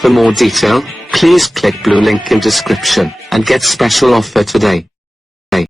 For more detail, please click blue link in description and get special offer today.